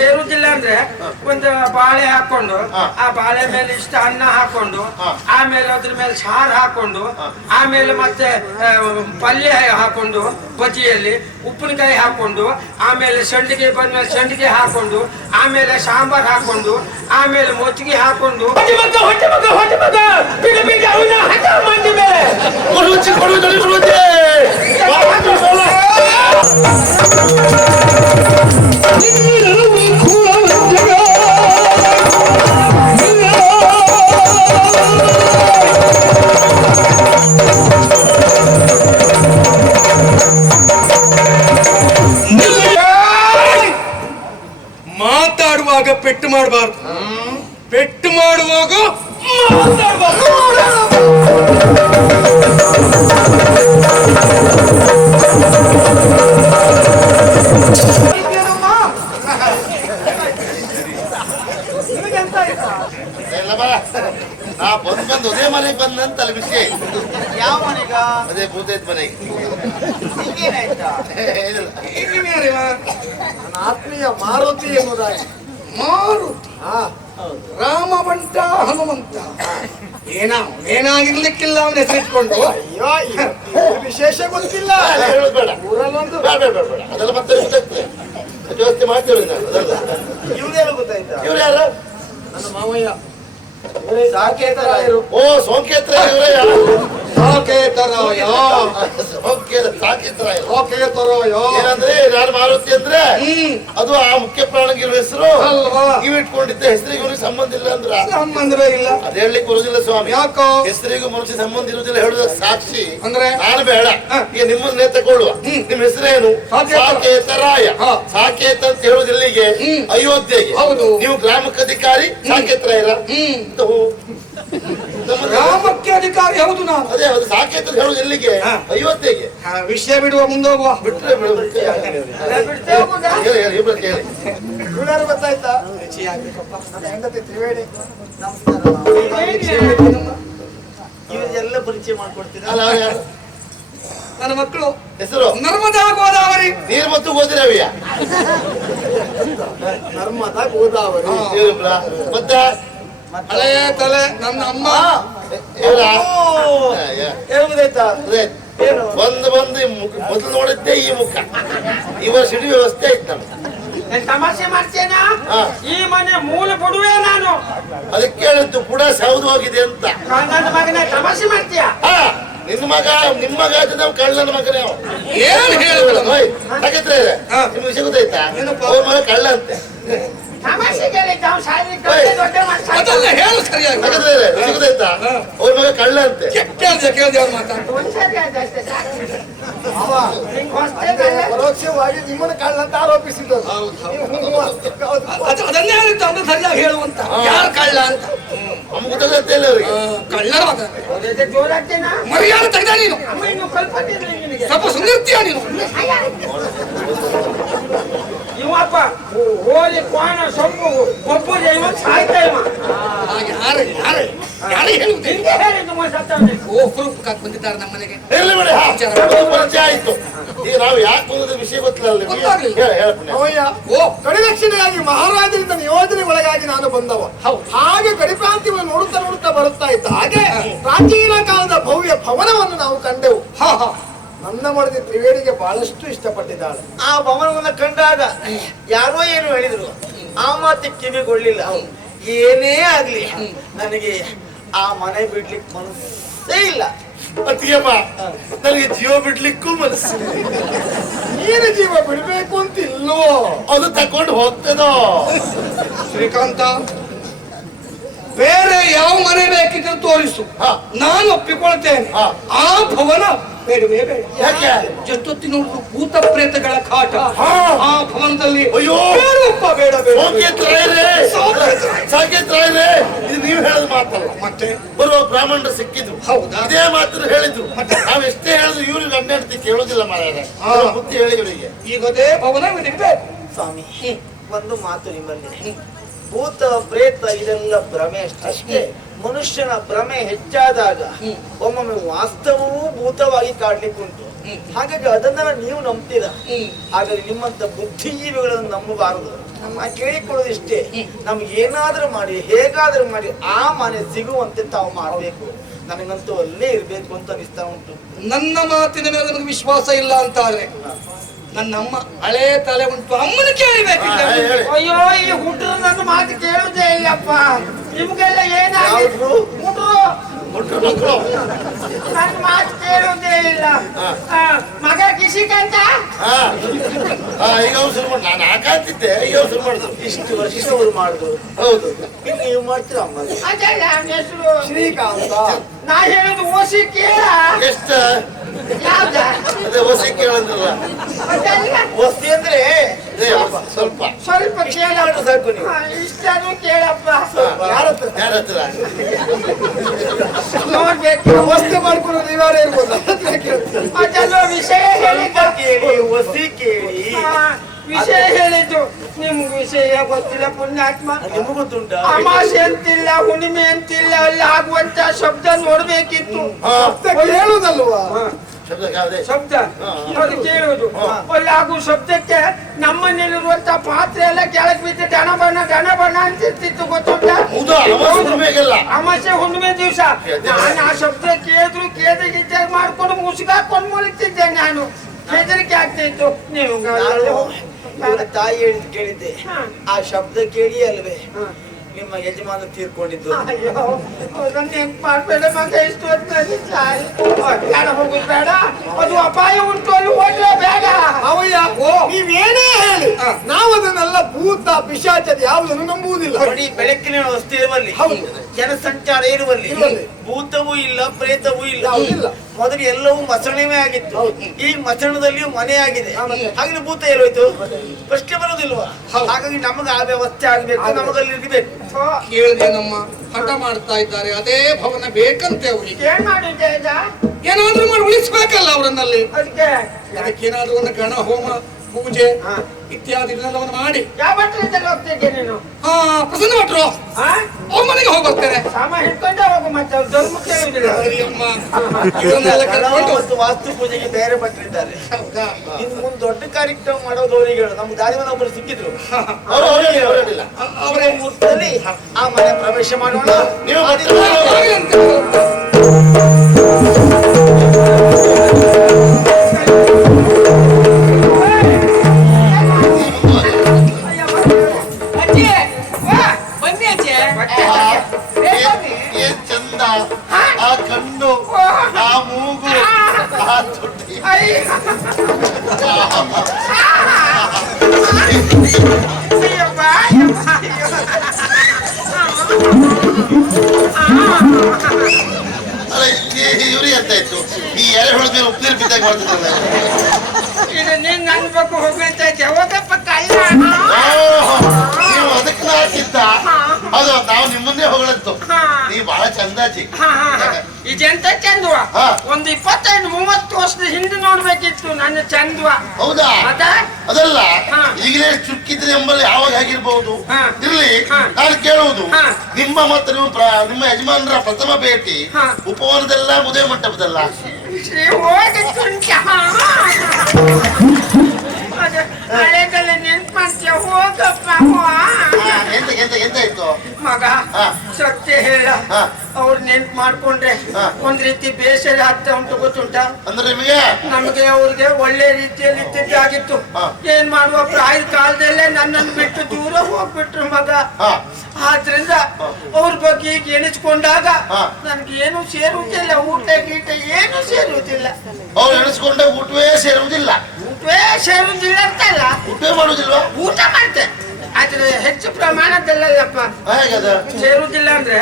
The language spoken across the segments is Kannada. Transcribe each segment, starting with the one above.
ಸೇರುವುದಿಲ್ಲ ಅಂದ್ರೆ ಒಂದು ಬಾಳೆ ಹಾಕೊಂಡು ಆ ಬಾಳೆ ಮೇಲೆ ಇಷ್ಟ ಅನ್ನ ಹಾಕೊಂಡು ಆಮೇಲೆ ಅದ್ರ ಮೇಲೆ ಸಾರು ಹಾಕೊಂಡು ಆಮೇಲೆ ಮತ್ತೆ ಪಲ್ಯ ಹಾಕೊಂಡು ಬಜಿಯಲ್ಲಿ ಉಪ್ಪಿನಕಾಯಿ ಹಾಕೊಂಡು ಆಮೇಲೆ ಸಂಡಿಗೆ ಬಂದ್ಮೇಲೆ ಸಂಡಿಗೆ ಹಾಕೊಂಡು ಆಮೇಲೆ ಸಾಂಬಾರ್ ಹಾಕೊಂಡು ಆಮೇಲೆ ಮೊಚ್ಚಿಗೆ ಹಾಕೊಂಡು ಹೊಟ್ಟೆ ಮಗ ಬಿಗ ಬಿಗ ಅವನ ಹಠ ಮಾಡಿವೆ ಮಾತಾಡುವಾಗ ಪೆಟ್ಟು ಮಾಡಬಾರ್ದು, ಪೆಟ್ಟು ಮಾಡುವಾಗ ಮಾತಾಡಬಾರ್ದು. ನಾ ಬಂದು ಅದೇ ಮನೆಗೆ ಬಂದಂತಲ್ಲ ವಿಷಯ. ಯಾವ ಮನೆಗ? ಅದೇ ಭೂತೈತ್ ಮನೆಗೆ. ನನ್ನ ಆತ್ಮೀಯ ಮಾರುತಿ ಎನ್ನುವುದಾಗಿ. ಮಾರುತಿ ರಾಮ ಬಂಟ ಹನುಮಂತ ಏನಾಗಿರ್ಲಿಕ್ಕಿಲ್ಲ ಅವನ ಹೆಸರಿಟ್ಕೊಂಡು. ಅಯ್ಯೋ ವಿಶೇಷ ಗೊತ್ತಿಲ್ಲ. ಹೇಳೋದು ಊರಲ್ಲೊಂದು ಅದೆಲ್ಲ ಮತ್ತೆ ವ್ಯವಸ್ಥೆ ಮಾಡ್ತೇವೆ ನಾನು. ಅದಲ್ಲ ಇವ್ರೇನು ಗೊತ್ತಾಯ್ತಾ? ಇವ್ರು ಯಾರು? ನನ್ನ ಮಾವಯ್ಯ ಸಾಕೇತರಾಯರು. ಓ ಸೋಂಕೇತ್ರ ಇವರೇ. ಸಾಕೇತರಾಯ ಏನಂದ್ರೆ ನಾನು ಮಾರುತಿ ಅಂದ್ರೆ ಅದು ಆ ಮುಖ್ಯ ಪ್ರಾಣಿಗಿರುವ ಹೆಸರು ಅಲ್ವಾ? ನೀವು ಇಟ್ಕೊಂಡಿದ್ದ ಹೆಸರಿಗೆ ಇವರಿಗೆ ಸಂಬಂಧ ಇಲ್ಲ ಅಂದ್ರ ಸಂಬಂಧ ಇಲ್ಲ. ಅದ್ ಹೇಳಲಿಕ್ಕೆ ಬರುದಿಲ್ಲ ಸ್ವಾಮಿ. ಯಾಕೋ? ಹೆಸರಿಗೂ ಮನುಷ್ಯ ಸಂಬಂಧ ಇರುವುದಿಲ್ಲ ಹೇಳುದ ಸಾಕ್ಷಿ ಅಂದ್ರೆ ನಾನು ಬೇಡ. ಈಗ ನಿಮ್ಮನ್ನೇ ತಗೊಳ್ಳುವ. ನಿಮ್ ಹೆಸರೇನು? ಸಾಕೇತರಾಯ. ಸಾಕೇತ ಅಂತ ಹೇಳುದು ಎಲ್ಲಿಗೆ? ಅಯೋಧ್ಯೆಗೆ. ನೀವು ಗ್ರಾಮಕ್ಕೆ ಅಧಿಕಾರಿ ಸಾಕೇತರಾಯರ. ಗ್ರಾಮಕ್ಕೆ ಅಧಿಕಾರಿ ಹೌದು ನಾನು. ಅದೇ ಅದು ಸಾಕೇತ ಹೇಳುದು ಎಲ್ಲಿಗೆ? ಅಯೋಧ್ಯೆಗೆ. ವಿಷಯ ಬಿಡುವ ಮುಂದೋಗುವ. ಬಿಟ್ರೆ ಹೇಳಿ. ಇವ್ರು ಗೊತ್ತಾಯ್ತಾ? ನನ್ನ ಹೆಂಡತಿ ತ್ರಿವೇಣಿ. ನಮಸ್ಕಾರ. ಇವರಿಗೆಲ್ಲ ಪರಿಚಯ ಮಾಡ್ಕೊಡ್ತೀರಾ? ನನ್ನ ಮಕ್ಕಳು ಹೆಸರು ನರ್ಮದಾ ಗೋದಾವರಿ. ನೀರು ಮತ್ತು ಗೋದಿರವಿಯ ನರ್ಮದಾ ಗೋದಾವರಿ. ಮತ್ತೆ ಹಳೆಯ ತಲೆ ನನ್ನ ಅಮ್ಮ. ಗೊತ್ತಾಯ್ತಾ? ಬಂದು ಮೊದಲು ನೋಡಿದ್ದೆ ಈ ಮುಖ. ಇವರ ಸಿಡಿ ವ್ಯವಸ್ಥೆ ಆಯ್ತು ನಮ್ಗೆ. ತಮಾಷೆ ಮಾಡ್ತೇನಾ? ಈ ಮನೆ ಮೂಲ ಬಿಡುವೆ ನಾನು. ಅದಕ್ಕೆ ಹೇಳಿದ್ದು ಕೂಡ ಸೌದು ಹೋಗಿದೆ ಅಂತ. ನನ್ನ ಮಗನ ತಮಾಷೆ ಮಾಡ್ತೀಯ? ನಿಮ್ಮ ಮಗ ನಾವು ಕಳ್ಳನ ಮಗನೇ. ಏನ್ ಹೇಳ ಹಾಗಿದ್ರೆ ನಿಮ್ಗೆ ವಿಷಯ ಗೊತ್ತಾಯ್ತಾ? ಅವ್ರ ಮಗ ಕಳ್ಳ ಅಂತೆ. ಅದೆಲ್ಲ ಹೇಳು ಸರಿಯಾಗಿ. ಹಾಗಾದ್ರೆ ವಿಷಯ ಗೊತ್ತಾಯ್ತಾ? ಅವ್ರ ಮಗ ಕಳ್ಳ ಅಂತೆ. ಕೇಳಿದೆ ಅವ್ರ ಮಾತಾ. ಪರೋಕ್ಷವಾಗಿ ನಿಮ್ಮನ್ನು ಕಳ್ಳ ಅಂತ ಆರೋಪಿಸಿದ್ದು. ಅದನ್ನೇ ಹೇಳಿದ್ದು ಅವ್ರು ಸರಿಯಾಗಿ ಹೇಳುವಂತ. ಯಾರು ಕಳ್ಳ ಅಂತ ನಮ್ಗೆ ಗೊತ್ತಾಗತ್ತೆ ಇಲ್ಲ ಅವ್ರಿಗೆ. ಕಳ್ಳರ ಮಗ ಮರ್ಯಾದೆ ತೆಗೆದ ನೀನು. ಸ್ವಲ್ಪ ಸುಂದರ್ತೀಯ ನೀನು. ಇವಪ್ಪ ಹೋಲಿ ಕೋಣ ಸೊಪ್ಪು ಒಬ್ಬು ಸಾಯ್ತಾ ಇವ. ಯಾರು ಹೇಳುವುದೇ? ಓ ಪ್ರೂಫ್ ಕಾಕ್ ಬಂದಿದ್ದಾರೆ ನಮ್ಮ ಮನೆಗೆ. ಇರ್ಲಿ ಬಿಡಿ, ಪರಿಚಯ ಆಯ್ತು. ಈಗ ನಾವು ಯಾಕೆ ಬಂದದ ವಿಷಯ ಗೊತ್ತಿಲ್ಲ. ಗಡಿರಕ್ಷಣೆಗಾಗಿ ಮಹಾರಾಜರಿಂದ ನಿಯೋಜನೆಗೊಳಗಾಗಿ ನಾನು ಬಂದವ. ಹಾಗೆ ಗಡಿಪ್ರಾಂತ್ಯವನ್ನು ನೋಡುತ್ತಾ ನೋಡುತ್ತಾ ಬರುತ್ತಾ ಇದ್ದ ಹಾಗೆ ಪ್ರಾಚೀನ ಕಾಲದ ಭವ್ಯ ಭವನವನ್ನು ನಾವು ಕಂಡೆವು. ನನ್ನ ಮಡದಿ ತ್ರಿವೇಣಿಗೆ ಬಹಳಷ್ಟು ಇಷ್ಟಪಟ್ಟಿದ್ದಾಳೆ. ಆ ಭವನವನ್ನು ಕಂಡಾಗ ಯಾರೋ ಏನು ಹೇಳಿದ್ರು, ಆ ಮಾತಿಗೆ ಕಿವಿಗೊಳ್ಳಿಲ್ಲ. ಏನೇ ಆಗ್ಲಿ ನನಗೆ ಆ ಮನೆ ಬಿಡ್ಲಿಕ್ಕೆ ಮನಸ್ಸೇ ಇಲ್ಲ. ಅತ್ತಿಗೆಮ್ಮ, ನನಗೆ ಜೀವ ಬಿಡ್ಲಿಕ್ಕೂ ಮನಸ್ಸು. ನೀನು ಜೀವ ಬಿಡ್ಬೇಕು ಅಂತ ಇಲ್ವೋ? ಅದು ತಕೊಂಡು ಹೋಗ್ತದೋ? ಶ್ರೀಕಾಂತ, ಬೇರೆ ಯಾವ ಮನೆ ಬೇಕಿದ್ರು ತೋರಿಸು, ನಾನು ಒಪ್ಪಿಕೊಳ್ತೇನೆ. ಆ ಭವನ ಬೇಡವೇ ಬೇಡ. ಯಾಕೆ? ಎಷ್ಟೊತ್ತಿನ ನೋಡಿದ್ರು ಭೂತ ಪ್ರೇತಗಳ ಕಾಟ ಆ ಭವನದಲ್ಲಿ. ಅಯ್ಯೋ ಬೇಡಪ್ಪ, ಬೇಡ ಬೇಡ. ಸಾಕೇತ್ರಾಯರೇ, ಇದು ನೀವು ಹೇಳೋದು ಮಾತಲ್ಲ. ಮತ್ತೆ ಬರುವ ಬ್ರಾಹ್ಮಣರು ಸಿಕ್ಕಿದ್ರು. ಹೌದಾ? ಇದೇ ಮಾತ್ರ ಹೇಳಿದ್ರು. ನಾವ್ ಎಷ್ಟೇ ಹೇಳಿದ್ರು ಇವ್ರಿಗೆ ಅಡ್ಡಾಡ್ತಿ ಕೇಳೋದಿಲ್ಲ ಮಾರಾಯ. ಬುದ್ಧಿ ಹೇಳಿ ಇವರಿಗೆ. ಈಗ ಅದೇ ಭವನ ಬೇಕು. ಸ್ವಾಮಿ, ಒಂದು ಮಾತು ನಿಮ್ಮಲ್ಲಿ. ಭೂತ ಪ್ರೇತ ಇದೆಲ್ಲ ಭ್ರಮೆ ಅಷ್ಟೇ. ಮನುಷ್ಯನ ಭ್ರಮೆ ಹೆಚ್ಚಾದಾಗ ಒಮ್ಮೊಮ್ಮೆ ವಾಸ್ತವವೂ ಭೂತವಾಗಿ ಕಾಡ್ಲಿಕ್ಕುಂಟು. ಹಾಗಾಗಿ ಅದನ್ನೆಲ್ಲ ನೀವು ನಂಬ್ತೀರಾ. ಹಾಗಾಗಿ ನಿಮ್ಮಂತ ಬುದ್ಧಿಜೀವಿಗಳನ್ನು ನಂಬಬಾರದು. ನಮ್ಮ ಕೇಳಿಕೊಳ್ಳೋದಿಷ್ಟೇ, ನಮ್ಗೆ ಏನಾದ್ರೂ ಮಾಡಿ ಹೇಗಾದ್ರೂ ಮಾಡಿ ಆ ಮನೆ ಸಿಗುವಂತೆ ತಾವು ಮಾಡಬೇಕು. ನನಗಂತೂ ಅಲ್ಲೇ ಇರ್ಬೇಕು ಅಂತ ಅನಿಸ್ತಾ ಉಂಟು. ನನ್ನ ಮಾತಿನ ಮೇಲೆ ನನಗೆ ವಿಶ್ವಾಸ ಇಲ್ಲ ಅಂತ ಆದ್ರೆ ನನ್ನ ಅಮ್ಮ ಹಳೆ ತಲೆ ಉಂಟು, ಅಮ್ಮನ ಕೇಳಬೇಕಿಲ್ಲ. ಅಯ್ಯೋ, ಈ ಹುಡುಗರು ನನ್ನ ಮಾತು ಕೇಳುವುದೇ ಇಲ್ಲಪ್ಪ. ನಿಮ್ಗೆಲ್ಲ ಏನಾದ್ರು ಹುಡುಗರು ನನ್ನ ಮಾತು ಕೇಳುವುದೇ ಇಲ್ಲ. ಮಗ ಕಿಸಿಕಂತ ಈಗ ಅವ್ರು ಶುರು ಮಾಡಿ, ನಾನು ಹಾಕಾತಿದ್ದೆ, ಈಗ ಅವ್ರು ಶುರು ಮಾಡಿದ್ರು. ಇಷ್ಟು ವರ್ಷ ಅವ್ರು ಮಾಡುದು. ಹೌದು, ಇನ್ನು ನೀವು ಮಾಡ್ತೀರಾ ಅಮ್ಮ? ಅದಲ್ಲ ಅವನ ಹೆಸರು ಶ್ರೀಕಾಂತ. ನಾ ಹೇಳುದು ಓಸಿ ಕೇಳ. ಎಷ್ಟ ಯಾವ್ದ ಅದೇ ಹೊಸ ಕೇಳಂದ್ರಲ್ಲ, ಅದಲ್ಲ ವಸ್ತಿ ಅಂದ್ರೆ ಸ್ವಲ್ಪ ಸ್ವಲ್ಪ ಕೇಳ ಸಾಕು ನೀವು. ಇಷ್ಟನು ಕೇಳಪ್ಪ. ಯಾರ ಹತ್ರ? ಯಾರ ಹತ್ರ? ನೋಡ್ಬೇಕು. ವಸ್ತಿ ಮಾಡ್ಕೊಂಡು ನೀವಾರೇ ಇರ್ಬೋದು, ಹತ್ರ ಕೇಳ್ತೀನಿ. ಅದೆಲ್ಲ ವಿಷಯ ಹೇಳಿದ್ದ ಕೇಳಿ, ವಸ್ತಿ ಕೇಳಿ. ವಿಷಯ ಹೇಳಿದ್ದು ನಿಮ್ಗೆ ವಿಷಯ ಗೊತ್ತಿಲ್ಲ ಪುಣ್ಯಾತ್ಮ. ನಿಮಗೂ ಗೊತ್ತುಂಟ? ಅಮಾಸೆ ಅಂತಿಲ್ಲ, ಹುಣ್ಣಿಮೆ ಅಂತಿಲ್ಲ, ಅಲ್ಲಿ ಆಗುವಂತ ಶಬ್ದ ನೋಡ್ಬೇಕಿತ್ತು. ಹೇಳುದಲ್ವಾ? ಶಬ್ದ ಯಾವುದೇ ಶಬ್ದ ಅದು ಕೇಳುವುದು. ಅಲ್ಲಿ ಆಗುವ ಶಬ್ದಕ್ಕೆ ನಮ್ಮನೇಲಿರುವಂತ ಪಾತ್ರೆ ಎಲ್ಲ ಕೆಳಗೆ ಬಿದ್ದು ದನ ಬಣ್ಣ ಅಂತಿರ್ತಿತ್ತು, ಗೊತ್ತುಂಟ? ಹೌದಾ? ಅಮಾಸೆ ಹುಣ್ಣಿಮೆ ದಿವಸ ನಾನು ಆ ಶಬ್ದ ಕೇಳಿದ್ರು ಕೇಳಿದ ಮಾಡ್ಕೊಂಡು ಮುಸುಗಾಕೊಂಡು ಮಲಗ್ತಿದ್ದೆ. ನಾನು ಹೆದರಿಕೆ ಆಗ್ತಾ ಇತ್ತು. ನೀವು ಇವರ ತಾಯಿ ಹೇಳಿದ್ ಕೇಳಿದ್ದೆ. ಆ ಶಬ್ದ ಕೇಳಿ ಅಲ್ವೇ ನಿಮ್ಮ ಯಜಮಾನ ತೀರ್ಕೊಂಡಿದ್ದು? ಅಯ್ಯೋ, ನೆನ್ಪು ಮಾಡ್ಬೇಡ ಮಗ, ಇಷ್ಟು ಹೊತ್ತಿನಲ್ಲಿ ಬೇಡ, ಹೋಗುದು ಬೇಡ, ಅದು ಅಪಾಯ ಉಂಟು, ಅಲ್ಲಿ ಹೋಗ್ಲೋ ಬೇಡ. ಅವಯ್ಯ, ನೀವೇನೇ ಹೇಳಿ ನಾವು ಅದನ್ನೆಲ್ಲ ಭೂತ ಪಿಶಾಚದ ಯಾವುದನ್ನು ನಂಬುವುದಿಲ್ಲ. ನೋಡಿ, ಬೆಳಕಿನ ವ್ಯವಸ್ಥೆ ಇರುವಲ್ಲಿ, ಜನಸಂಚಾರ ಇರುವಲ್ಲಿ ಭೂತವೂ ಇಲ್ಲ, ಪ್ರೇತವೂ ಇಲ್ಲ. ಮೊದಲು ಎಲ್ಲವೂ ಮಸಣವೇ ಆಗಿತ್ತು, ಈಗ ಮಸಣದಲ್ಲಿಯೂ ಮನೆ ಆಗಿದೆ. ಹಾಗೆ ಭೂತ ಎಲ್ಲೋಯ್ತು? ಪ್ರಶ್ನೆ ಬರೋದಿಲ್ವಾ? ಹಾಗಾಗಿ ನಮಗೆ ಆ ವ್ಯವಸ್ಥೆ ಆಗ್ಬೇಕು, ನಮಗಲ್ಲಿ ಇರ್ಬೇಕು. ಕೇಳಿದೆ, ನಮ್ಮ ಹಠ ಮಾಡ್ತಾ ಇದ್ದಾರೆ, ಅದೇ ಭವನ ಬೇಕಂತೆ ಅವರಿಗೆ. ಏನ್ ಮಾಡಿದ್ದೆ ಈಗ? ಏನಾದ್ರೂ ಮಾಡಿ ಉಳಿಸ್ಬೇಕಲ್ಲ ಅವರನ್ನಲ್ಲಿ. ಅದಕ್ಕೇನಾದ್ರೂ ಒಂದು ಗಣ ಹೋಮ ಪೂಜೆ ಇತ್ಯಾದಿ ಇದನ್ನೆಲ್ಲವನ್ನು ಮಾಡಿ. ಯಾವ ಭಟ್ರಲ್ಲಿ ಹೋಗ್ತಿದ್ದೆ ನೀನು? ಪ್ರಸನ್ನ ಭಟ್ರು ಅವ್ರ ಮನೆಗೆ ಹೋಗಿ ಬರ್ತೇನೆ. ಸಾಮ ಹಿಡ್ಕೊಂಡೆ ಹೋಗು, ಮತ್ತೆ ಅವ್ರು ಧರ್ಮ ಕೇಳುವುದಿಲ್ಲ. ಇವನ್ನೆಲ್ಲ ಕರ್ಕೊಂಡು ಮತ್ತು ವಾಸ್ತು ಪೂಜೆಗೆ ಬೇರೆ ಭಟ್ರಿದ್ದಾರೆ. ಇನ್ನು ಮುಂದೆ ದೊಡ್ಡ ಕಾರ್ಯಕ್ರಮ ಮಾಡೋದು ಅವರಿಗೆ ನಮ್ಮ ದಾರಿವನ್ನ ಒಬ್ಬರು ಸಿಕ್ಕಿದ್ರು. ಅವರ ಮುಹೂರ್ತದಲ್ಲಿ ಆ ಮನೆ ಪ್ರವೇಶ ಮಾಡೋಣ. ನೀವು ಏನ್ ಚಂದ ಆ ಕಣ್ಣು, ಆ ಮೂಗು, ಆ ತುಟಿ. ಅಲ್ಲ, ಇವ್ರಿಗೆ ಅಂತ ಇತ್ತು, ಈ ಎರೆ ಹೊಡೆದ ಮೇಲೆ ಉಪ್ಪಿನ ಬಿದ್ದಾಗ ಮಾಡ್ತಿದ್ರಲ್ಲ. ಇದು ನೀನ್ ಅನ್ಬೇಕು ಹೋಗ್ತಾ ಇದ್ದೆ, ಹೋಗಪ್ಪ ಕಳ್ಳ. ನೀವು ಅದಕ್ಕೆ ಹಾಕಿದ್ದ ಅದು ನಾವು ನಿಮ್ಮನ್ನೇ ಹೊಗಳಂತು. ನೀವು ಬಹಳ ಚಂದಾಜಿ. ಇದೆಂತ ಚಂದ್ವ? ಒಂದು 25-30 ವರ್ಷದ ಹಿಂದೆ ನೋಡ್ಬೇಕಿತ್ತು ನನ್ನ ಚಂದ್ವ. ಹೌದಾ? ಅದಲ್ಲ, ಈಗಲೇ ಚುಕ್ಕಿದ್ರೆ ಎಂಬಲ್ಲಿ ಯಾವಾಗ ಆಗಿರ್ಬಹುದು. ಇರ್ಲಿ, ನಾನು ಕೇಳುವುದು, ನಿಮ್ಮ ಮತ್ತು ನಿಮ್ಮ ಯಜಮಾನರ ಪ್ರಥಮ ಭೇಟಿ ಉಪವನದಲ್ಲ, ಮದುವೆ ಮಂಟಪದಲ್ಲ? ಹಳೆದಲ್ಲ ನೆನ್ಪು ಮಾಡ್ತೀಯ, ಹೋಗಪ್ಪ. ಎಂತ ಇತ್ತು ಮಗ, ಸತ್ಯ ಹೇಳ, ಅವ್ರು ನೆನ್ಪು ಮಾಡ್ಕೊಂಡ್ರೆ ಒಂದ್ ರೀತಿ ಬೇಸರ ಆಗ್ತಾ ಉಂಟು, ಗೊತ್ತುಂಟ? ಅಂದ್ರೆ ನಿಮಗೆ ನಮ್ಗೆ ಅವ್ರಿಗೆ ಒಳ್ಳೆ ರೀತಿಯಲ್ಲಿ ಇದ್ದಿದ್ದೆ ಆಗಿತ್ತು. ಏನ್ ಮಾಡುವ, ಪ್ರಾಯದ ಕಾಲದಲ್ಲೇ ನನ್ನನ್ನು ಬಿಟ್ಟು ದೂರ ಹೋಗ್ಬಿಟ್ರು ಮಗ. ಆದ್ರಿಂದ ಅವ್ರ ಬಗ್ಗೆ ಈಗ ಎಣಿಸ್ಕೊಂಡಾಗ ನನ್ಗೆ ಏನು ಸೇರುವುದಿಲ್ಲ, ಊಟ ಗೀಟ ಏನು ಸೇರುವುದಿಲ್ಲ. ಅವ್ರು ಎಣಿಸ್ಕೊಂಡ ಊಟವೇ ಸೇರುವುದಿಲ್ಲ. ಊಟವೇ ಸೇರುವುದಿಲ್ಲ ಅಂತಲ್ಲ, ಊಟ ಮಾಡುದಿಲ್ವಾ? ಊಟ ಮಾಡ್ತೆ, ಆದ್ರೆ ಹೆಚ್ಚು ಪ್ರಮಾಣದಲ್ಲಪ್ಪ. ಸೇರುವುದಿಲ್ಲ ಅಂದ್ರೆ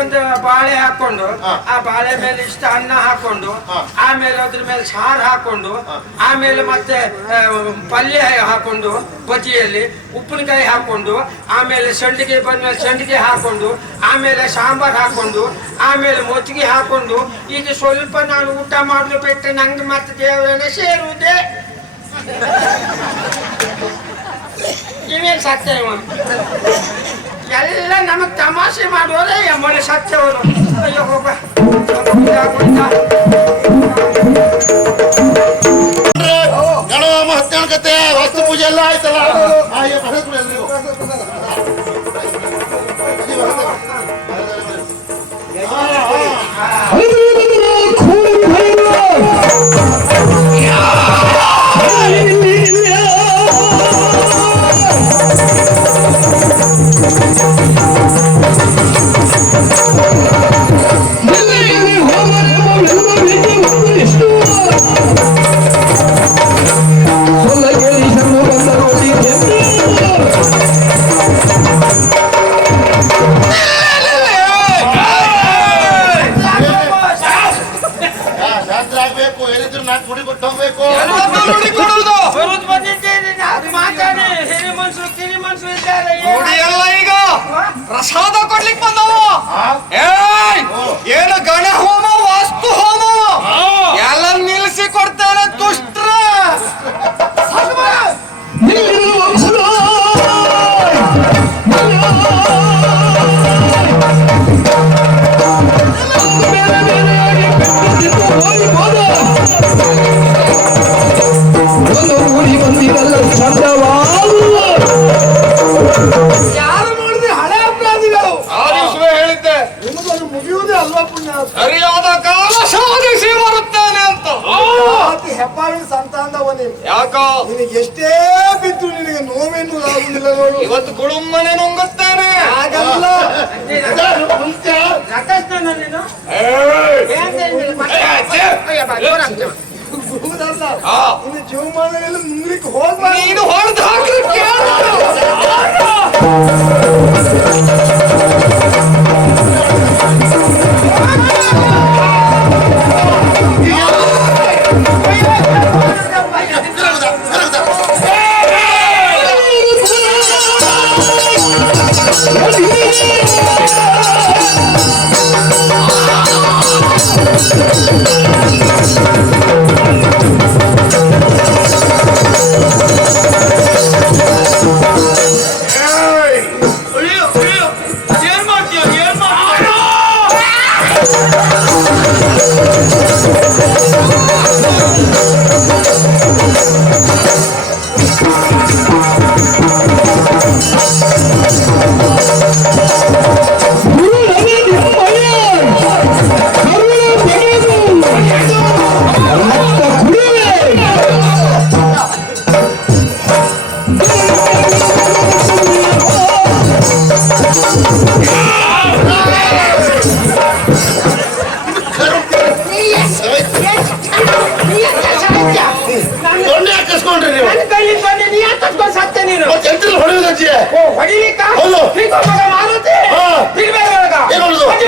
ಒಂದು ಬಾಳೆ ಹಾಕೊಂಡು, ಆ ಬಾಳೆ ಮೇಲೆ ಇಷ್ಟ ಅನ್ನ ಹಾಕೊಂಡು, ಆಮೇಲೆ ಅದ್ರ ಮೇಲೆ ಸಾರು ಹಾಕೊಂಡು, ಆಮೇಲೆ ಮತ್ತೆ ಪಲ್ಯ ಹಾಕೊಂಡು, ಬಜಿಯಲ್ಲಿ ಉಪ್ಪಿನಕಾಯಿ ಹಾಕೊಂಡು, ಆಮೇಲೆ ಸಂಡಿಗೆ ಬಂದ್ಮೇಲೆ ಸಂಡಿಗೆ ಹಾಕೊಂಡು, ಆಮೇಲೆ ಸಾಂಬಾರ್ ಹಾಕೊಂಡು, ಆಮೇಲೆ ಮೊತ್ತಿಗೆ ಹಾಕೊಂಡು, ಇದು ಸ್ವಲ್ಪ ನಾನು ಊಟ ಮಾಡಲು ಬಿಟ್ಟು ನಂಗೆ ಮತ್ತೆ ದೇವರನ್ನ ಸೇರುವುದೇ. ಇವೇನು ಸತ್ಯ? ಎಲ್ಲ ನಮಗ್ ತಮಾಷೆ ಮಾಡುವರೇ ಎಂಬಳೆ ಸತ್ಯವರು. ಅಯ್ಯೋ ಹೋಗ. ಗಣವಾಮ ಹತ್ತಾಣ ಕತೆ ವಸ್ತು ಪೂಜೆ ಎಲ್ಲ ಆಯ್ತಲ್ಲ ಎಲ್ರಿಗೂ ಶಾಸ್ತ್ರ ಆಗ್ಬೇಕು ಏನಿದ್ರು ನಾಲ್ಕು ಗುಡಿ ಕೊಟ್ಟು ಹೋಗ್ಬೇಕು ಬರುದು ಬಂದಿದ್ದೇನೆ ಅದು ಮಾತಾಡಿ ಹಿರಿ ಮನ್ಸರು ಕಿರಿ ಮನ್ಸರು ಇದ್ದಾರೆ ಎಲ್ಲ ಈಗ ಪ್ರಸಾದ ಕೊಡ್ಲಿಕ್ಕೆ ಬಂದವ ಏನು ಗಣ ಹೋಮ ವಾಸ್ತು ಹೋಮ ಎಲ್ಲ ನಿಲ್ಲಿಸಿ ಕೊಡ್ತಾರೆ ದುಷ್ಟ್ರ ಯಾರು ಮಾಡಿದ್ರೆ ಹಳೆ ಅಪರಾಧಿಗಳು ಆ ದಿವಸವೇ ಹೇಳಿದ್ದೆ ನಿಮಗೊಂದು ಮುಗಿಯುವುದೇ ಅಲ್ವಾ ಪುಣ್ಯ ಸರಿಯಾದ ಕಾಲ ಸಾಧಿಸಿ ಬರುತ್ತೇನೆ ಅಂತ ಅತಿ ಹೆಬ್ಬಾವಿನ ಸಂತಾನದವ ನೀನು ಯಾಕ ನಿನಗೆ ಎಷ್ಟೇ ಬಿದ್ದು ನಿನಗೆ ನೋವೇನು ಆಗುದಿಲ್ಲ ನೋಡು ಇವತ್ತು ಗುಡುಮ್ಮನೆ ನುಂಗುತ್ತೇನೆ ಹಾಗಲ್ಲ ರಕಸ್ತಾನ ನೀನು ಹೌದಲ್ಲ ಇನ್ನು ಜೀವಮಾನದಲ್ಲಿ ನುಂಗ್ಲಿಕ್ಕೆ ಹೋಗ್ಬಾರ್ದು ನೀನು ಹೊಡೆದು ಹಾಕ್ಲಿಕ್ಕೆ ದೊಣ್ಣೆ ಹಾಕಿಸ್ಕೊಂಡ್ರಿ ನೀವು ನನ್ನ ಕೈಲಿ ಬಂದೆ ನೀ ಯಾಕೆ ಕಟ್ಕೊಂಡು ಸತ್ತೆ ನೀನು ಎಂಟ್ರಲ್ಲಿ ಹೊಡೆಯೋದಜ್ಜಿ ಹೊಡಿಲಿಕ್ಕ ಹೌದು. ಮಗ ಮಾರುತಿ ಹಾ. ಬಿಡ್ಬೇಡ ಒಳಗ ಏನ್ ಹೊಡ್ದು? ಹೊಟ್ಟೆ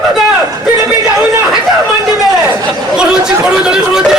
ಮಗ ಬಿಡ ಬಿಡ ಅವನ ಹಠ ಮಂಡಿ ಮೇಲೆ ಕೊಡುವಜ್ಜಿ ಕೊಡುವುದೊಳಿ ಕೊಡುವಜ್ಜಿ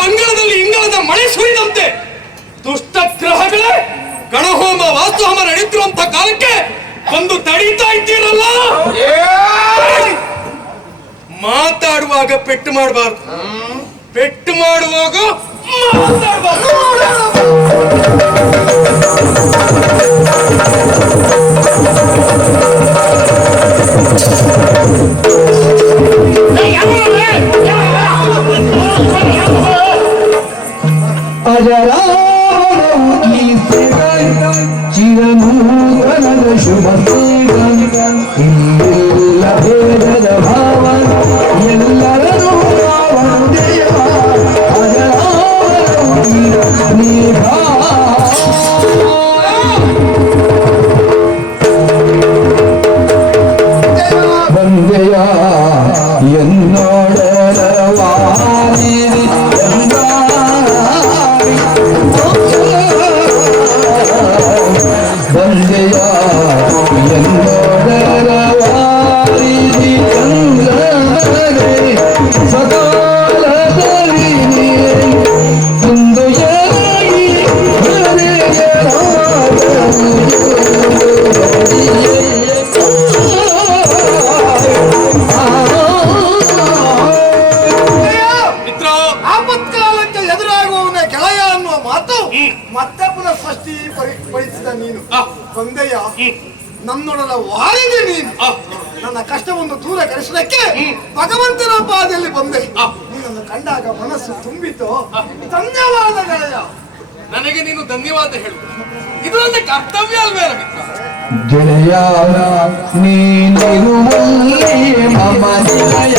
ಅಂಗಳದಲ್ಲಿ ಇಂಗಳದ ಮಳೆ ಸುರಿದಂತೆ ದುಷ್ಟ ಗ್ರಹಗಳೇ ಗಣಹೋಮ ವಾಸ್ತುಹೋಮ ನಡೀತಿರುವಂತ ಕಾಲಕ್ಕೆ ಬಂದು ತಡೀತಾ ಇದ್ದೀರಲ್ಲ ಮಾತಾಡುವಾಗ ಪೆಟ್ಟು ಮಾಡಬಾರ್ದು ಪೆಟ್ಟು ಮಾಡುವಾಗ ಚಿರನೂತನದ ಶುಭ ಇಲ್ಲ ಭೇದದ ಭಾವ ಎಲ್ಲರನ್ನೂ ದೇವ ಬಂದೆಯ ಪರಿಚಿತ ನೀನು ತಂದೆಯ ನನ್ನೊಡಲ ವಾರಿದೆ ನೀನು ನನ್ನ ಕಷ್ಟವನ್ನು ದೂರ ಕಳಿಸಲಿಕ್ಕೆ ಭಗವಂತನ ಪಾದದಲ್ಲಿ ಬಂದೆ ನೀನನ್ನು ಕಂಡಾಗ ಮನಸ್ಸು ತುಂಬಿತು. ಧನ್ಯವಾದ ಗೆಳೆಯ. ನನಗೆ ನೀನು ಧನ್ಯವಾದ ಹೇಳು, ಇದು ನನ್ನ ಕರ್ತವ್ಯ ಅಲ್ವೇ ಮಿತ್ರ? ಗೆಳೆಯ ನೀನಿರುವಲ್ಲಿ ಮಮ ನಿಲಯ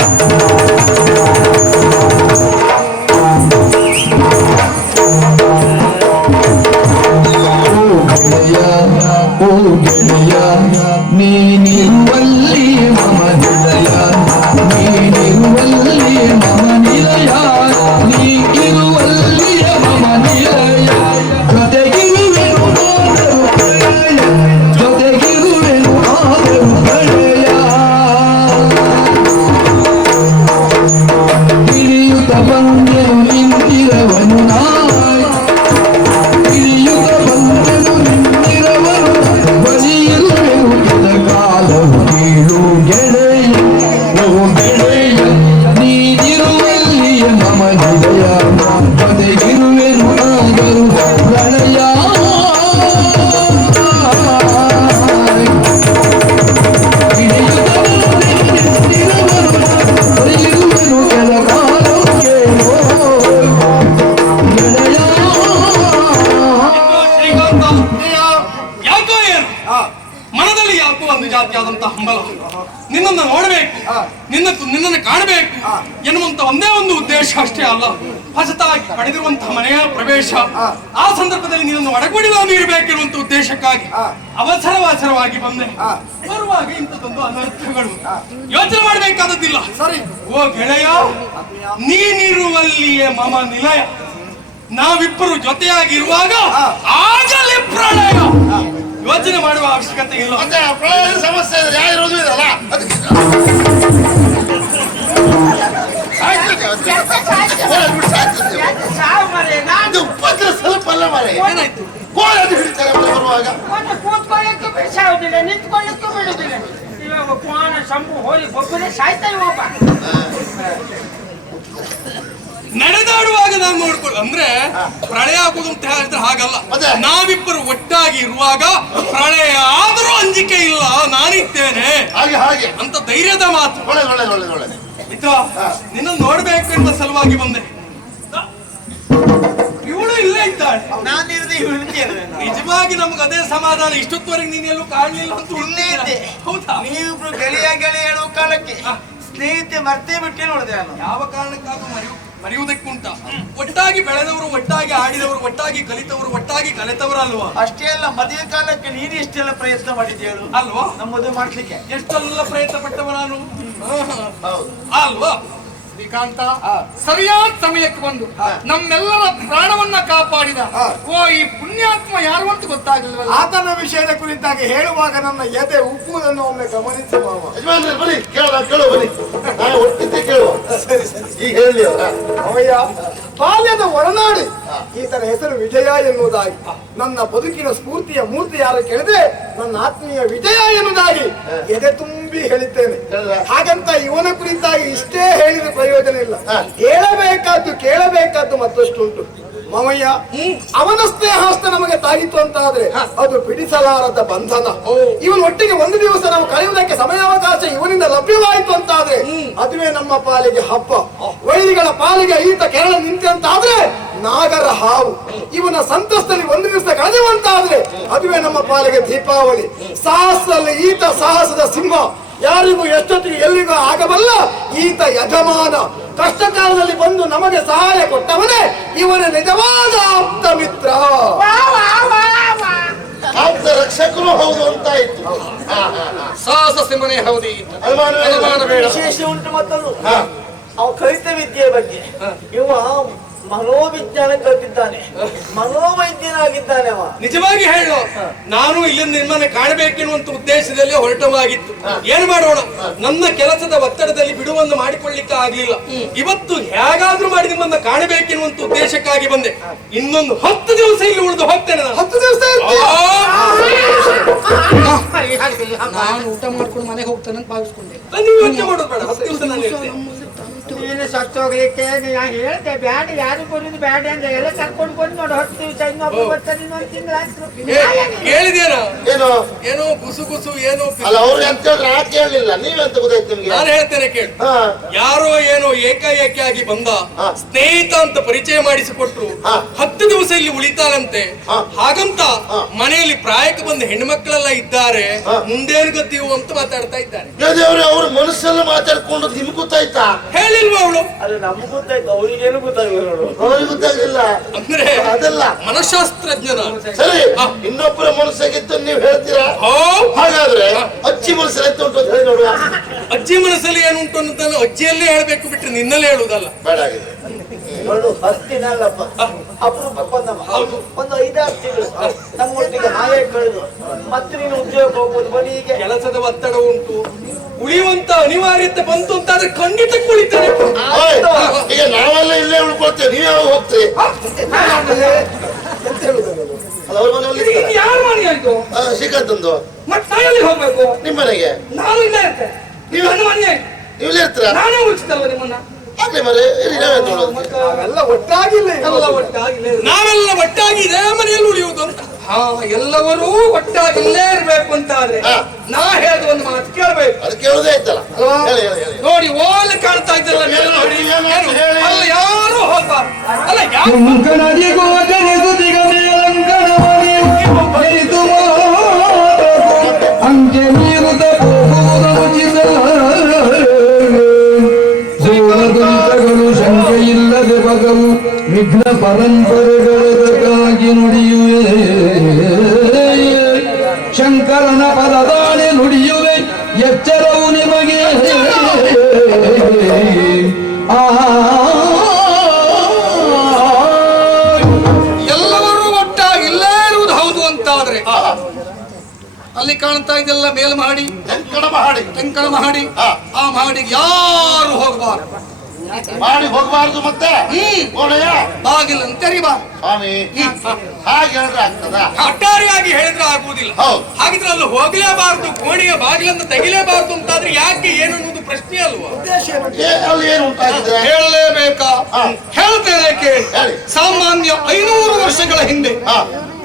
ನೀನಿರುವಲ್ಲಿ ಮಮ ನಿಲಯ ನೀನಿರುವಲ್ಲಿ ಮಮ ನಿಲಯ ನೀನಿರುವಲ್ಲಿ ಮಮ ನಿಲಯ ಜೊತೆಗಿರುವೆನು ಆದರೂ ಗೆಳೆಯ ಜೊತೆಗಿರುವೆನು ಆದರೂ ಗೆಳೆಯ ತಿಳಿಯುತ್ತ ಬಂದೆನು ನಿಂತಿರವನು ನಾಯ್ ತಿಳಿಯುತ್ತ ಬಂದೆನು ನಿಂತಿರವನು ಬಲಿಯಿರುವೆನು ಕಾಲವು ಕೀಳು ಗೆಳೆಯ ಓ ಗೆಳೆಯ ನೀನಿರುವಲ್ಲಿಯ ಮಮ ನಿಲಯ ಜೊತೆಗಿರುವೆನು ಆದರೂ ಗೆಳೆಯ ಬಲಿಯಿರುವೆನು ಕೆಲ ಕಾಲವು ಕೇಳೋ ಗೆಳೆಯ. ಶ್ರೀಕಾಂತ, ಯಾಕೋ ಏನು ಮನದಲ್ಲಿ ಯಾಕೋ ಒಂದು ಜಾತಿಯಾದಂತಹ ಹಂಬಲ, ನಿನ್ನನ್ನು ನೋಡಬೇಕು, ನಿನ್ನನ್ನು ಕಾಣಬೇಕು ಎನ್ನುವಂತ ಒಂದೇ ಒಂದು ಉದ್ದೇಶ ಅಷ್ಟೇ ಅಲ್ಲ, ಹೊಸತಾಗಿ ಪಡೆದಿರುವಂತಹ ಮನೆಯ ಪ್ರವೇಶ, ಆ ಸಂದರ್ಭದಲ್ಲಿ ನಿನ್ನನ್ನು ಒಡಗೂಡಿ ನಾನು ಇರಬೇಕೆನ್ನುವಂತ ಉದ್ದೇಶಕ್ಕಾಗಿ ಅವಸರವಾಗಿ ಬಂದೆ. ಬರುವಾಗ ಇಂಥದ್ದೊಂದು ಅನರ್ಥಗಳು ಯೋಚನೆ ಮಾಡಬೇಕಾದದ್ದಿಲ್ಲ. ಸರಿ ಓ ಗೆಳೆಯ, ನೀನಿರುವಲ್ಲಿಯೇ ಮಮ ನಿಲಯ, ನಾವಿಬ್ಬರು ಜೊತೆಯಾಗಿರುವಾಗ ಆಗಲೇ ಪ್ರಳಯ. ಯೋಚನೆ ಮಾಡುವ ಅವಶ್ಯಕತೆ ಇಲ್ಲ. ಮತ್ತೆ ಪ್ರಳಯದ ಸಮಸ್ಯೆ ಇದೆ, ಯಾರಿರೋದು ಇದಲ್ಲ ಅದಕ್ಕೆ ಉಪದ್ರ ಸ್ವಲ್ಪ ಅಲ್ಲ ಮಾರೆ. ಏನಾಯ್ತು? ಗೋಳನ್ನು ಹಿಡಿತಾರೆ ಬರುವಾಗ. ಕೂತ್ಕೊಳ್ಳಿಕ್ಕೂ ಬಿಡಿಸಾವುದಿಲ್ಲ, ನಿಂತ್ಕೊಳ್ಳಿಕ್ಕೂ ಬಿಡುದಿಲ್ಲ. ಇವಾಗ ಕೋಣ ಸಂಪು ಹೋರಿ ಒಬ್ಬರೇ ಸಾಯ್ತಾ ಹೋಗ. ನಡೆದಾಡುವಾಗ ನಾವು ನೋಡ್ಕೊಳ್ಳ ಅಂದ್ರೆ ಪ್ರಳಯ ಆಗುದು ಅಂತ ಹೇಳಿದ್ರೆ ಹಾಗಲ್ಲ. ಮತ್ತೆ? ನಾವಿಬ್ಬರು ಒಟ್ಟಾಗಿ ಇರುವಾಗ ಪ್ರಳಯ ಆದರೂ ಅಂಜಿಕೆ ಇಲ್ಲ, ನಾನಿದ್ದೇನೆ ಹಾಗೆ ಅಂತ ಧೈರ್ಯದ ಮಾತು. ಒಳ್ಳೆ ಮಿತ್ರ, ನಿನ್ನ ನೋಡ್ಬೇಕು ಎಂಬ ಸಲುವಾಗಿ ಬಂದೆ. ಇವಳು ಇಲ್ಲೇ ಇದ್ದಾಳೆ. ನಿಜವಾಗಿ ನಮ್ಗೆ ಅದೇ ಸಮಾಧಾನ. ಇಷ್ಟೊತ್ತವರೆಗೆ ನೀನೆಲ್ಲೂ ಕಾಣಲಿಲ್ಲ ಅಂತ ಇಲ್ಲೇ ಇದ್ದೆ. ಹೌದಾ? ನೀವಿಬ್ರು ಗೆಳೆಯ ಹೇಳುವ ಕಾಲಕ್ಕೆ ಸ್ನೇಹಿತೆ ಮರ್ತೇ ಬಿಟ್ಟೆ ನೋಡಿದೆ ನಾನು. ಯಾವ ಕಾರಣಕ್ಕಾದ್ರೂ ಮರೆಯುವುದಕ್ಕುಂಟ? ಒಟ್ಟಾಗಿ ಬೆಳೆದವರು, ಒಟ್ಟಾಗಿ ಆಡಿದವರು, ಒಟ್ಟಾಗಿ ಕಲಿತವರು, ಒಟ್ಟಾಗಿ ಕಲಿತವರು ಅಲ್ವಾ? ಅಷ್ಟೇ ಅಲ್ಲ, ಮದುವೆ ಕಾಲಕ್ಕೆ ನೀನು ಎಷ್ಟೆಲ್ಲ ಪ್ರಯತ್ನ ಮಾಡಿದ್ದೇಳು ಅಲ್ವಾ? ನಮ್ಮ ಮದುವೆ ಮಾಡ್ಲಿಕ್ಕೆ. ಎಷ್ಟೆಲ್ಲ ಪ್ರಯತ್ನ ಪಟ್ಟವ ನಾನು, ಹೌದು. ಅಲ್ವಾ? ಶ್ರೀಕಾಂತ ಸರಿಯಾದ ಸಮಯಕ್ಕೆ ಬಂದು ನಮ್ಮೆಲ್ಲರ ಪ್ರಾಣವನ್ನ ಕಾಪಾಡಿದ ಓ ಈ ಪುಣ್ಯಾತ್ಮ ಯಾರು ಅಂತ ಗೊತ್ತಾಗಲಿಲ್ಲ. ಆತನ ವಿಷಯದ ಕುರಿತಾಗಿ ಹೇಳುವಾಗ ನನ್ನ ಎದೆ ಉಪ್ಪುವುದನ್ನು ಒಮ್ಮೆ ಗಮನಿಸಿ ಮಾವ. ಯಜಮಾನ್ರೆ ಬನ್ನಿ, ಕೇಳುವ ಬನ್ನಿ, ನಾನು ಒಟ್ಟಿದ್ದೆ ಕೇಳುವ. ಈಗ ಹೇಳಿ ಅವಯ್ಯ, ಬಾಲ್ಯದ ಒಡನಾಡಿ ಈತನ ಹೆಸರು ವಿಜಯ ಎನ್ನುವುದಾಗಿ, ನನ್ನ ಬದುಕಿನ ಸ್ಫೂರ್ತಿಯ ಮೂರ್ತಿ ಯಾರು ಕೇಳಿದ್ರೆ ನನ್ನ ಆತ್ಮೀಯ ವಿಜಯ ಎನ್ನುವುದಾಗಿ ಎದೆ ತುಂಬಿ ಹೇಳಿದ್ದೇನೆ. ಹಾಗಂತ ಇವನ ಕುರಿತಾಗಿ ಇಷ್ಟೇ ಹೇಳಿದ ಪ್ರಯೋಜನ ಇಲ್ಲ. ಹೇಳಬೇಕಾದ್ದು ಕೇಳಬೇಕಾದ್ದು ಮತ್ತಷ್ಟು ಉಂಟು. ಮಾವಯ್ಯ, ಅವನ ಸ್ನೇಹಾಸ್ತ ನಮಗೆ ತಾಗಿತ್ತು ಅಂತ ಆದ್ರೆ ಅದು ಬಿಡಿಸಲಾರದ ಬಂಧನ. ಇವನ್ ಒಟ್ಟಿಗೆ ಒಂದು ದಿವಸ ನಾವು ಕಳೆಯುವುದಕ್ಕೆ ಸಮಯಾವಕಾಶ ಇವನಿಂದ ಲಭ್ಯವಾಯಿತು ಅಂತ ಆದ್ರೆ ಅದುವೇ ನಮ್ಮ ಪಾಲಿಗೆ ಹಬ್ಬ. ವೈರಿಗಳ ಪಾಲಿಗೆ ಈತ ಕೆರಳ ನಿಂತಂತಾದ್ರೆ ನಾಗರ ಹಾವು. ಇವನ ಸಂತಸದಲ್ಲಿ ಒಂದು ದಿವಸ ಕಳೆಯುವಂತಾದ್ರೆ ಅದುವೇ ನಮ್ಮ ಪಾಲಿಗೆ ದೀಪಾವಳಿ. ಸಾಹಸದಲ್ಲಿ ಈತ ಸಾಹಸದ ಸಿಂಹ. ಯಾರಿಗೂ ಎಷ್ಟೊತ್ತಿಗೆ ಎಲ್ಲಿಗೂ ಆಗಬಲ್ಲ ಈತ ಯಜಮಾನ. ಕಷ್ಟ ಕಾಲದಲ್ಲಿ ಬಂದು ನಮಗೆ ಸಹಾಯ ಕೊಟ್ಟವನೇ ಇವನ ನಿಜವಾದ ಆಪ್ತ ಮಿತ್ರ. ಆಪ್ತ ರಕ್ಷಕರು ಹೌದು ಅಂತ ಇತ್ತು. ಸಾಹಸ ಸಿಂಹನೇ ಹೌದು ಈತ. ಅನುಮಾನ ಬೇಡ. ವಿಶೇಷ ಉಂಟು ಮತ್ತೊಂದು, ಅವ ಕಲಿತ ವಿದ್ಯೆಯ ಬಗ್ಗೆ. ಇವ ಮನೋವಿಜ್ಞಾನ ಕಲಿತಿದ್ದಾನೆ, ಮನೋವೈದ್ಯನಾಗಿದ್ದಾನೆ ಅವ. ನಿಜವಾಗಿ ಹೇಳು, ನಾನು ಇಲ್ಲಿಂದ ನಿಮ್ಮನ್ನ ಕಾಣಬೇಕೆನ್ನುವಂತ ಉದ್ದೇಶದಲ್ಲಿ ಹೊರಟವಾಗಿತ್ತು. ಏನ್ ಮಾಡೋಣ, ನನ್ನ ಕೆಲಸದ ಒತ್ತಡದಲ್ಲಿ ಬಿಡುವನ್ನು ಮಾಡಿಕೊಳ್ಳಿಕ್ಕೆ ಆಗ್ಲಿಲ್ಲ. ಇವತ್ತು ಹೇಗಾದ್ರೂ ಮಾಡಿ ನಿಮ್ಮನ್ನ ಕಾಣಬೇಕೆನ್ನುವಂತ ಉದ್ದೇಶಕ್ಕಾಗಿ ಬಂದೆ. ಇನ್ನೊಂದು 10 ದಿವಸ ಇಲ್ಲಿ ಉಳಿದು ಹೋಗ್ತೇನೆ ನಾನು. 10 ದಿವಸ ಇರ್ತೀಯ? ನಾನು ಊಟ ಮಾಡ್ಕೊಂಡು ಮನೆಗೆ ಹೋಗ್ತಾನೆ ಅಂತ ಭಾವಿಸ್ಕೊಂಡೆ. ನೀವು ಯೋಚನೆ ಮಾಡೋದು ಬೇಡ, 10 ದಿವಸ ನಾನು ಇರ್ತೇನೆ. ನೀನು ಸತ್ತೋಗ್ಲಿಕ್ಕೆ ನಾ ಹೇಳ್ದೆ ಬ್ಯಾಡ, ಯಾರು ಬರುದು ಬ್ಯಾಡ ಅಂತ ಎಲ್ಲ ಕರ್ಕೊಂಡು ಬಂದು ನೋಡು. 10 ದಿವಸ ಇನ್ನೊಬ್ಬ ಬರ್ತಾರೆ, ಇನ್ನೊಂದು ತಿಂಗಳಾಯ್ತು. ಕೇಳಿದೇನ ಏನು ಏನೋ ಗುಸು ಗುಸು ಏನೋ ಅಲ್ಲ ಅವ್ರು ಎಂತ ಹೇಳಿದ್ರೆ ನಾ ಕೇಳಲಿಲ್ಲ, ನೀವೆಂತ ಗೊತ್ತಾಯ್ತು ನಿಮ್ಗೆ? ನಾನು ಹೇಳ್ತೇನೆ ಕೇಳಿ. ಹಾ ಯಾರೋ ಏನೋ ಏಕಾಏಕಿಯಾಗಿ ಬಂದ ಹಾ. ಸ್ನೇಹಿತ ಅಂತ ಪರಿಚಯ ಮಾಡಿಸಿಕೊಟ್ರು. ಹಾ. 10 ದಿವಸ ಇಲ್ಲಿ ಉಳಿತಾರಂತೆ. ಹಾ. ಹಾಗಂತ ಹಾ. ಮನೆಯಲ್ಲಿ ಪ್ರಾಯಕ್ಕೆ ಬಂದ ಹೆಣ್ಮಕ್ಳೆಲ್ಲ ಇದ್ದಾರೆ, ಹಾ. ಮುಂದೇನು ಗತಿಯು ಅಂತ ಮಾತಾಡ್ತಾ ಇದ್ದಾರೆ. ದೇವ್ರೆ ಅವ್ರ ಮನಸ್ಸೆಲ್ಲ ಮಾತಾಡ್ಕೊಂಡು ನಿಮ್ಗೆ ಗೊತ್ತಾಯ್ತಾ? ಹೇಳಿಲ್ವಾ ಅವಳು? ಅದು ನಮ್ಗೆ ಗೊತ್ತಾಯ್ತು, ಅವ್ರಿಗೇನು ಗೊತ್ತಾಗಿಲ್ಲ ನೋಡು. ಅವ್ರಿಗೆ ಗೊತ್ತಾಗಿಲ್ಲ ಅಂದ್ರೆ ಅದೆಲ್ಲ ಮನಃಶಾಸ್ತ್ರಜ್ಞನ. ಸರಿ. ಹಾ. ಇನ್ನೊಬ್ಬರ ಮನಸ್ಸಾಗಿತ್ತು ನೀವು ಹೇಳ್ತೀರಾ? ಓ, ಹಾಗಾದ್ರೆ ಅಚ್ಚಿ ಮನಸ್ಸಲ್ಲಿ ಉಂಟು ಅಂತ ಹೇಳಿ ನೋಡುವ. ಅಜ್ಜಿ ಮನಸ್ಸಲ್ಲಿ ಏನುಂಟು ಅಂತ ಅಜ್ಜಿಯಲ್ಲೇ ಹೇಳ್ಬೇಕು, ಬಿಟ್ರೆ ನಿನ್ನಲ್ಲೇ ಹೇಳುದಲ್ಲ. ಬೇಡ ಆಗಿದೆ. ನೋಡು, ಹಸ್ತಿನಲ್ಲಪ್ಪ ಅಪರೂಪಕ್ಕೆ ಬಂದಮ್ಮ. ಒಂದು 5-6 ತಿಂಗಳು ನಮ್ಮೊಟ್ಟಿಗೆ ಹಾಗೆ ಕಳೆದು ಮತ್ತೆ ನೀನು ಉದ್ಯೋಗ ಹೋಗ್ಬೋದು. ಬನ್ನಿ ಹೀಗೆ ಕೆಲಸದ ಒತ್ತಡ ಉಂಟು, ಉಳಿಯುವಂತ ಅನಿವಾರ್ಯತೆ ಬಂತು ಅಂತಾದ್ರೆ ಖಂಡಿತ ಕುಳಿತೇನೆ. ಓಯ್, ಈಗ ನಾವೆಲ್ಲ ಇಲ್ಲೇ ಉಳ್ಕೊಳ್ತೇವೆ, ನೀವ್ ಯಾವಾಗ ಹೋಗ್ತೀರಿ? ಎಂತ ಹೇಳುದು ನಾನು? ಅಲ್ಲ ಅವ್ರ ಮನೆಯಲ್ಲಿ ಇರ್ತಾರ? ಯಾರ ಮನೆ ಆಯ್ತು? ಶ್ರೀಕಾಂತಂದು ಮತ್ತೆ ನಾಯಲ್ಲಿ ಹೋಗ್ಬೇಕು? ನಿಮ್ಮ ಮನೆಗೆ ನಾನು ಇಲ್ಲೇ ಇರ್ತೇನೆ. ನೀವು ನನ್ನ ಮನೆ ನೀವು ಇಲ್ಲೇ ಇರ್ತೀರಾ? ನಾನೇ ಉಳಿಸ್ತಲ್ವ ನಿಮ್ಮನ್ನ? ಆಗ್ಲಿ ಮರೆ, ಇಲ್ಲಿ ನಾವೇನ್ ನೋಡೋದು? ನಾವೆಲ್ಲ ಒಟ್ಟಾಗಿಲ್ಲ ಎಲ್ಲ ಒಟ್ಟಾಗಿಲ್ಲೇ ಇರ್ಬೇಕು. ನಾವೆಲ್ಲ ಒಟ್ಟಾಗಿ ಇದೇ ಮನೆಯಲ್ಲಿ ಉಳಿಯುವುದು ಅಂತ. ಹಾ, ಎಲ್ಲರೂ ಒಟ್ಟಾಗಿ ಇಲ್ಲೇ ಇರ್ಬೇಕು ಅಂತ ಆದ್ರೆ ಹಾ. ನಾ ಹೇಳಿದ ಒಂದು ಮಾತು ಕೇಳ್ಬೇಕು. ಅದು ಕೇಳುದೇ ಆಯ್ತಲ್ಲ. ಹೇಳಿ ಹೇಳಿ ಹೇಳಿ. ನೋಡಿ ಓಲೆ ಕಾಣ್ತಾ ಇದ್ದಲ್ಲ ಮೇಲೆ ನೋಡಿ. ಏನು? ಹೇಳಿ. ಅಲ್ಲ ಯಾರು ಹೋಗ್ಬಾರ್ದು. ಅಲ್ಲ ಯಾರು ಕಂಕಣದಿ ಗೋಚನೆ ಸುದಿಗ ಮೇಲಂಕಣ ಮನೆಯಿತು ಅಂಕೆ ಮೀರುತ್ತ ಹೋಗುವುದು ಉಚಿತ. ಜೀವದಂತಗಳು ಶಂಕೆ ಇಲ್ಲದೆ ಬಗವು ವಿಘ್ನ ಪರಂಪರೆಗಳಾಗಿ ನುಡಿಯುವೆ. ಶಂಕರನ ಪದದಾಣೆ ನುಡಿಯುವೆ, ಎಚ್ಚರವು ನಿಮಗೆ. ಎಲ್ಲರೂ ಒಟ್ಟಾಗಿ ಇಲ್ಲೇ ಇರುವುದು ಹೌದು ಅಂತಾದ್ರೆ ಅಲ್ಲಿ ಕಾಣ್ತಾ ಇದೆಲ್ಲ ಮೇಲ್ಮಹಡಿ, ತೆಂಕಣ ಮಾಡಿ ತೆಂಕಣ ಮಹಡಿ. ಹಾ. ಆ ಮಹಡಿಗೆ ಯಾರು ಹೋಗಬಾರ್ದು. ಮಾಡಿ ಹೋಗಬಾರ್ದು. ಮತ್ತೆ ಕೋಣೆಯ ಬಾಗಿಲನ್ನು ತೆರಿಬಾರ್ದು. ಸ್ವಾಮಿ ಹಾಗೆ ಹೇಳಿದ್ರೆ ಆಗ್ತದ? ಒಟ್ಟಾರೆಯಾಗಿ ಹೇಳಿದ್ರೆ ಆಗುವುದಿಲ್ಲ. ಹೌದು. ಹಾಗಿದ್ರೆ ಅಲ್ಲಿ ಹೋಗ್ಲೇಬಾರ್ದು, ಕೋಣೆಯ ಬಾಗಿಲನ್ನು ತೆಗಿಲೇಬಾರ್ದು ಅಂತಾದ್ರೆ ಯಾಕೆ ಏನು ಅನ್ನೋದು ಪ್ರಶ್ನೆ ಅಲ್ವಾ? ಅಲ್ಲಿ ಏನು ಉಂಟಾಗಿದ್ರೆ? ಹೇಳಲೇಬೇಕಾ? ಹಾ. ಹೇಳ್ತೇನೆ ಕೇಳಿ. ಹೇಳಿ. ಸಾಮಾನ್ಯ 500 ವರ್ಷಗಳ ಹಿಂದೆ ಹಾ.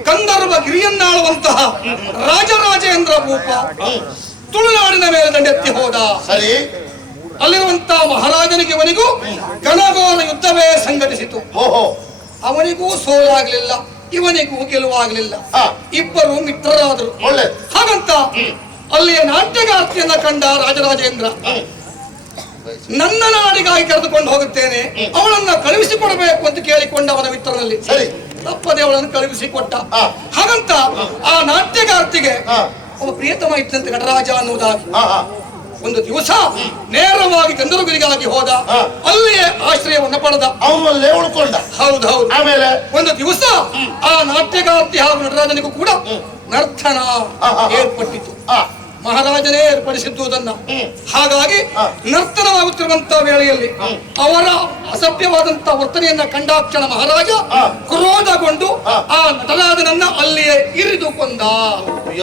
ಕಂದರ್ವ ಗಿರಿಯನ್ನಾಳುವಂತಹ ರಾಜರಾಜೇಂದ್ರ ಭೂಪ ತುಳುನಾಡಿನ ಮೇಲೆ ದಂಡೆತ್ತಿ ಹೋದ. ಸರಿ. ಅಲ್ಲಿರುವಂತಹ ಮಹಾರಾಜನಿಗೆ ಇವನಿಗೂ ಘನಘೋರ ಯುದ್ಧವೇ ಸಂಘಟಿಸಿತು. ಓಹೋ. ಅವನಿಗೂ ಸೋಲಾಗ್ಲಿಲ್ಲ, ಇವನಿಗೂ ಗೆಲುವಾಗ್ಲಿಲ್ಲ. ಹಾ. ಇಬ್ಬರು ಮಿತ್ರರಾದರು. ಒಳ್ಳೆ. ಹಾಗಂತ ಅಲ್ಲಿಯ ನಾಟ್ಯಗಾರ್ತಿಯನ್ನ ಕಂಡ ರಾಜರಾಜೇಂದ್ರ ನನ್ನ ನಾಡಿಗಾಗಿ ಕರೆದುಕೊಂಡು ಹೋಗುತ್ತೇನೆ, ಅವಳನ್ನ ಕಳುಹಿಸಿಕೊಡಬೇಕು ಅಂತ ಕೇಳಿಕೊಂಡ ಅವನ ಮಿತ್ರನಲ್ಲಿ. ಸರಿ. ತಪ್ಪದೆ ಅವಳನ್ನು ಕಳುಹಿಸಿಕೊಟ್ಟ. ಹಾ. ಹಾಗಂತ ಆ ನಾಟ್ಯಗಾರ್ತಿಗೆ ಹಾ. ಒಬ್ಬ ಪ್ರಿಯತಮ ಇದ್ದಂತೆ ಗಡರಾಜ ಅನ್ನುವುದಾಗಿ ಹಾ ಹಾ. ಒಂದು ದಿವಸ ನೇರವಾಗಿ ಗಂಧರ್ವಗಿರಿಗಾಗಿ ಹೋದ. ಹಾ. ಅಲ್ಲಿಯೇ ಆಶ್ರಯವನ್ನು ಪಡೆದ. ಅವನು ಅಲ್ಲೇ ಉಳ್ಕೊಂಡ. ಹೌದು ಹೌದು. ಆಮೇಲೆ ಒಂದು ದಿವಸ ಆ ನಾಟ್ಯಗಾರ್ತಿ ಹಾಗೂ ನಟರಾಜನಿಗೂ ಕೂಡ ನರ್ತನ ಏರ್ಪಟ್ಟಿತು. ಹಾ. ಮಹಾರಾಜನೇ ಏರ್ಪಡಿಸಿದ್ದುದನ್ನ. ಹಾಗಾಗಿ ಹಾ. ನರ್ತನವಾಗುತ್ತಿರುವಂತಹ ವೇಳೆಯಲ್ಲಿ ಅವರ ಅಸಭ್ಯವಾದಂತಹ ವರ್ತನೆಯನ್ನ ಕಂಡಾಕ್ಷಣ ಮಹಾರಾಜ ಹಾ. ಕ್ರೋಧಗೊಂಡು ಹಾ. ಆ ನಟರಾಜನನ್ನ ಅಲ್ಲಿಯೇ ಇರಿದು ಕೊಂದ.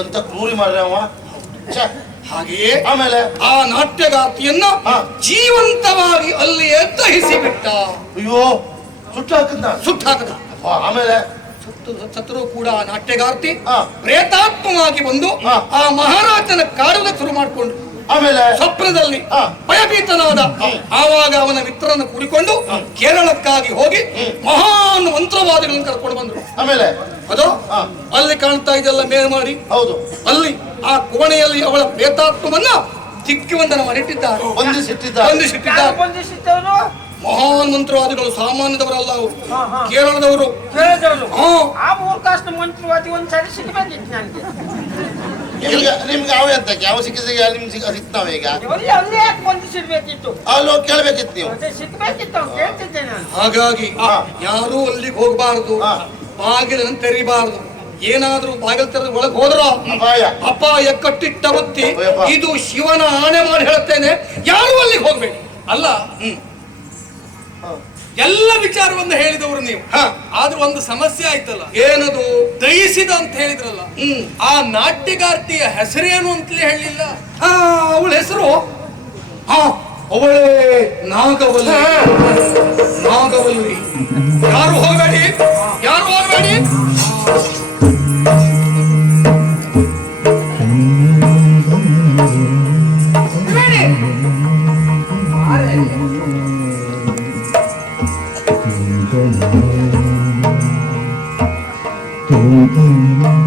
ಎಂತ ಕ್ರೂರಿ ಮಾಡ್ರಿ ಅವ. ಛೆ. ಹಾಗೆಯೇ ಆಮೇಲೆ ಆ ನಾಟ್ಯಗಾರ್ತಿಯನ್ನ ಹಾ. ಜೀವಂತವಾಗಿ ಅಲ್ಲಿಯೇ ದಹಿಸಿ ಬಿಟ್ಟ. ಅಯ್ಯೋ ಸುಟ್ಟು ಹಾಕಿದ್ನ. ಸುಟ್ಟಾಕದ. ಆಮೇಲೆ ಸತ್ರು ಕೂಡ ಆ ನಾಟ್ಯಗಾರ್ತಿ ಹಾ. ಪ್ರೇತಾತ್ಮವಾಗಿ ಬಂದು ಹಾ. ಆ ಮಹಾರಾಜನ ಕಾಡುವುದಕ್ಕೆ ಶುರು ಮಾಡಿಕೊಂಡು ಆಮೇಲೆ ಸ್ವಪ್ನದಲ್ಲಿ ಹಾ. ಭಯಭೀತನಾದ. ಆವಾಗ ಅವನ ಮಿತ್ರರನ್ನು ಕೂಡಿಕೊಂಡು ಕೇರಳಕ್ಕಾಗಿ ಹೋಗಿ ಮಹಾನ್ ಮಂತ್ರವಾದಿಗಳನ್ನು ಕರ್ಕೊಂಡು ಬಂದರು. ಆಮೇಲೆ ಅದು ಹಾ. ಅಲ್ಲಿ ಕಾಣ್ತಾ ಇದೆಲ್ಲ ಮೇಲ್ಮಾಡಿ. ಹೌದು. ಅಲ್ಲಿ ಆ ಕೋಣೆಯಲ್ಲಿ ಅವಳ ಪ್ರೇತಾತ್ಮವನ್ನ ದಿಗ್ಬಂಧನ ಮಾಡಿಟ್ಟಿದ್ದಾರೆ, ಬಂಧಿಸಿಟ್ಟಿದ್ದ. ಬಂಧಿಸಿಟ್ಟಿದ್ದಾರೆ. ಬಂಧಿಸಿದ್ದವನು ಮಹಾನ್ ಮಂತ್ರವಾದಿಗಳು, ಸಾಮಾನ್ಯದವರಲ್ಲ ಅವರು, ಹಾ, ಹಾ. ಕೇರಳದವರು. ಹೇಳಿದವನು ಹಾ. ಆ ಮೂರ್ಖಾಸ್ನ ಮಂತ್ರವಾದಿ ಒಂದ್ಸರಿ ಸಿಗ್ಬೇಕಿತ್ತು ನನಗೆ. ನಿಮ್ಗೆ ಅವ ಎಂತಕ್ಕೆ ಅವ ಸಿಕ್ಕಿದ್ರೆ ನಿಮ್ಗೆ ಸಿಗ್ತಾವ ಈಗ? ಅಲ್ಲಿ ಅಲ್ಲೇ ಯಾಕೆ ಬಂಧಿಸಿರ್ಬೇಕಿತ್ತು? ಅಲ್ಲಿ ಹೋಗಿ ಕೇಳ್ಬೇಕಿತ್ತು ನೀವು. ಮತ್ತೆ ಸಿಗ್ಬೇಕಿತ್ತು ಅಂತ ಕೇಳ್ತಿದ್ದೆ ನಾನು. ಹಾಗಾಗಿ ಹಾ. ಯಾರೂ ಅಲ್ಲಿಗೆ ಹೋಗಬಾರದು, ಹಾ. ಬಾಗಿಲನ್ನು ತೆರಿಬಾರದು. ಏನಾದ್ರೂ ಬಾಗಿಲು ತೆರೆದು ಒಳಗೆ ಹೋದ್ರ ಅಪಾಯ. ಅಪಾಯ ಕಟ್ಟಿಟ್ಟ ಬುತ್ತಿ. ಅಯ್ಯಪ್ಪ. ಇದು ಶಿವನ ಆಣೆ ಮಾಡಿ ಹೇಳುತ್ತೇನೆ, ಯಾರು ಅಲ್ಲಿಗೆ ಹೋಗ್ಬೇಡಿ. ಅಲ್ಲ ಎಲ್ಲ ವಿಚಾರವನ್ನು ಹೇಳಿದವರು ನೀವು. ಆದ್ರೂ ಒಂದು ಸಮಸ್ಯೆ ಆಯ್ತಲ್ಲ. ಏನದು? ದಯಿಸಿದ ಅಂತ ಹೇಳಿದ್ರಲ್ಲ, ಆ ನಾಟ್ಯಗಾರ್ತಿಯ ಹೆಸರೇನು ಅಂತಲೇ ಹೇಳಿಲ್ಲ. ಅವಳ ಹೆಸರು ಅವಳೇ ನಾಗವಲ್ಲಿ. ನಾಗವಲ್ಲಿ. ಯಾರು ಹೋಗಬೇಡಿ, ಯಾರು ಹೋಗಬೇಡಿ. Thank you.